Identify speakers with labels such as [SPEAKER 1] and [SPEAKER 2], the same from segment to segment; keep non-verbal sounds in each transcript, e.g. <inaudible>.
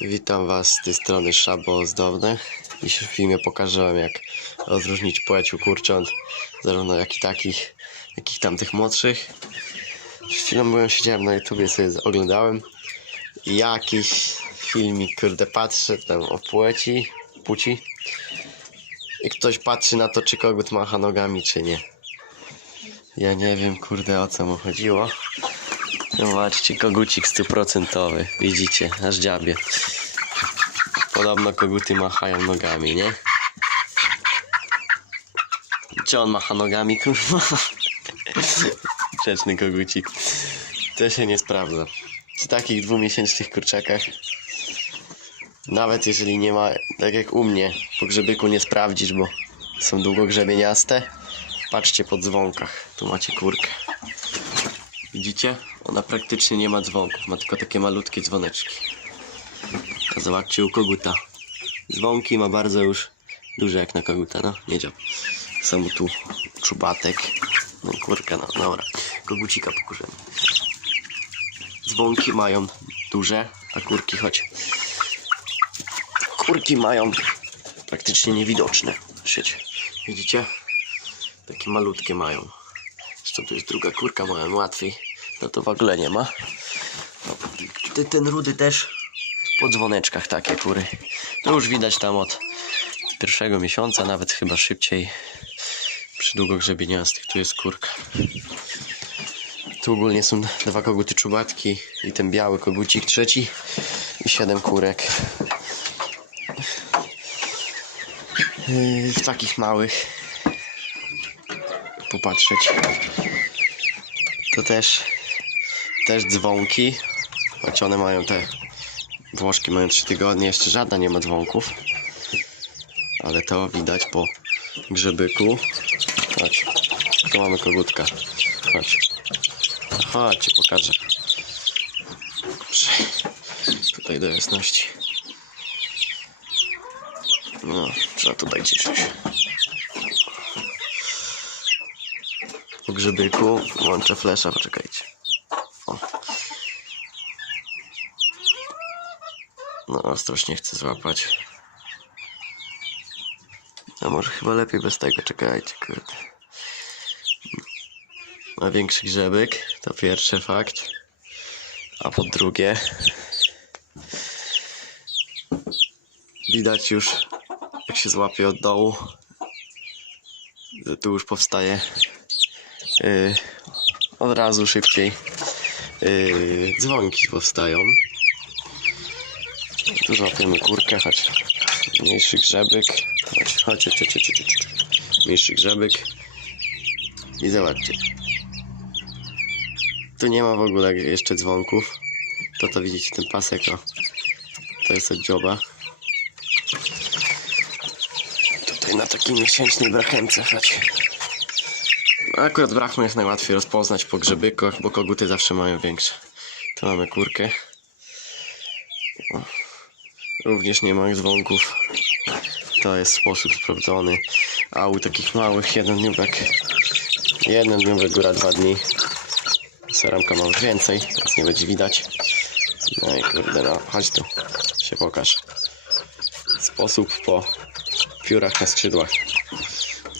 [SPEAKER 1] Witam Was z tej strony Szabo Ozdobny. Dziś w filmie pokażę Wam jak rozróżnić płeciu kurcząt, zarówno jak i takich, jak i tamtych młodszych. Przed chwilą byłem, siedziałem na YouTubie, sobie oglądałem jakiś filmik, kurde, patrzę tam o płci, płci i ktoś patrzy na to, czy kogut macha nogami, czy nie. Ja nie wiem, kurde, o co mu chodziło. Zobaczcie, kogucik stuprocentowy. Widzicie, aż dziabie. Podobno koguty machają nogami, nie? Czy on macha nogami, kurwa? <laughs> Grzeczny kogucik. To się nie sprawdza. W takich dwumiesięcznych kurczakach, nawet jeżeli nie ma, tak jak u mnie, po grzebyku nie sprawdzisz, bo są długogrzebieniaste. Patrzcie po dzwonkach. Tu macie kurkę. Widzicie? Ona praktycznie nie ma dzwonków, ma tylko takie malutkie dzwoneczki. A zobaczcie u koguta. Dzwonki ma bardzo już duże jak na koguta, no nie dział. Są tu czubatek. No kurka, no dobra. Kogucika pokurzymy. Dzwonki mają duże, a kurki choć. Kurki mają praktycznie niewidoczne. Widzicie? Takie malutkie mają. Zresztą tu jest druga kurka, mają łatwiej. No to w ogóle nie ma. No, tutaj ten rudy też po dzwoneczkach takie kury. No już widać tam od pierwszego miesiąca, nawet chyba szybciej przy długogrzebieniastych. Tu jest kurka. Tu ogólnie są dwa koguty czubatki i ten biały kogucik trzeci i siedem kurek. Yy, takich małych popatrzeć. To też też dzwonki. Choć one mają te Włoszki mają 3 tygodnie, jeszcze żadna nie ma dzwonków. Ale to widać po grzebyku. Chodź. Tu mamy kogutka. Chodź. Chodź, pokażę. Dobrze. Tutaj do jasności. No, trzeba tutaj coś. Po grzebyku włączę flesza, poczekajcie. O. No, ostrość nie chcę złapać. A może chyba lepiej bez tego, czekajcie, kurde. Ma większy to pierwszy fakt. A po drugie, widać już, jak się złapie od dołu, tu już powstaje yy, od razu szybciej yy, dzwonki powstają. Tu złapiemy kurkę, chodź. Mniejszy grzebyk. Chodź, chodź, chodź, chodź, chodź, chodź. Mniejszy grzebyk. I zobaczcie. Tu nie ma w ogóle jeszcze dzwonków. To to widzicie ten pasek, o. To jest od dzioba. Tutaj na takiej miesięcznej brachemce, chodź. Akurat brachmę jest najłatwiej rozpoznać po grzebykach, bo koguty zawsze mają większe. Tu mamy kurkę. Również nie ma dzwonków. To jest sposób sprawdzony. A u takich małych jeden dniówek, jeden dniówek, góra dwa dni. Saramka ma już więcej, więc nie będzie widać. No i kurde, no chodź tu, się pokaż. Sposób po piórach na skrzydłach.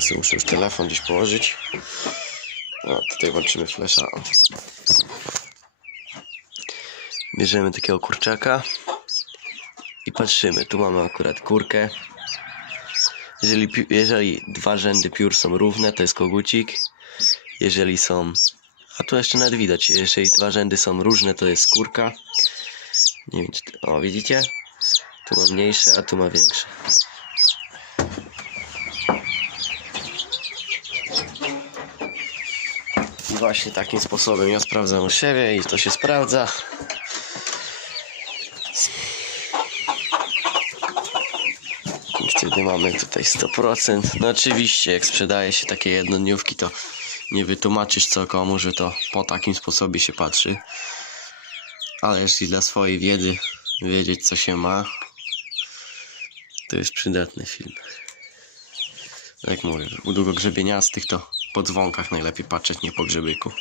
[SPEAKER 1] Sobie muszę już telefon gdzieś położyć. No, tutaj włączymy flesza. Bierzemy takiego kurczaka i patrzymy. Tu mamy akurat kurkę. Jeżeli, jeżeli dwa rzędy piór są równe, to jest kogucik. Jeżeli są. A tu jeszcze nawet widać. Jeżeli dwa rzędy są różne, to jest kurka. Nie wiem, czy. O, widzicie? Tu ma mniejsze, a tu ma większe. Właśnie takim sposobem ja sprawdzam u siebie i to się sprawdza. I wtedy mamy tutaj 100%. No oczywiście, jak sprzedaje się takie jednodniówki, to nie wytłumaczysz co komu, że to po takim sposobie się patrzy. Ale jeśli dla swojej wiedzy wiedzieć co się ma, to jest przydatny film. Jak mówię, u długogrzebieniastych to po dzwonkach najlepiej patrzeć, nie po grzebyku.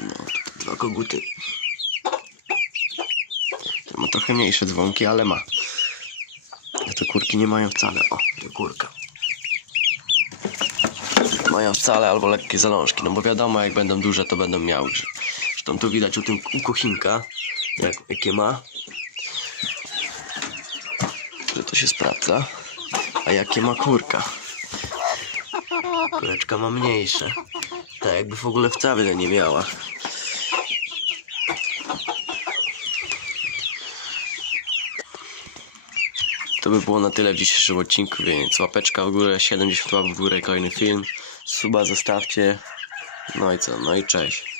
[SPEAKER 1] No, Dwa koguty. Ma trochę mniejsze dzwonki, ale ma. A te kurki nie mają wcale. O, kurka. Mają wcale albo lekkie zalążki, no bo wiadomo, jak będą duże, to będą miały. Zresztą tu widać u tym u kuchinka, jak, jakie ma. Że to się sprawdza. A jakie ma kurka? Kureczka ma mniejsze. Tak jakby w ogóle wcale nie miała. To by było na tyle w dzisiejszym odcinku, więc łapeczka w górę, 70 łap w górę, kolejny film. Suba zostawcie. No i co? No i cześć.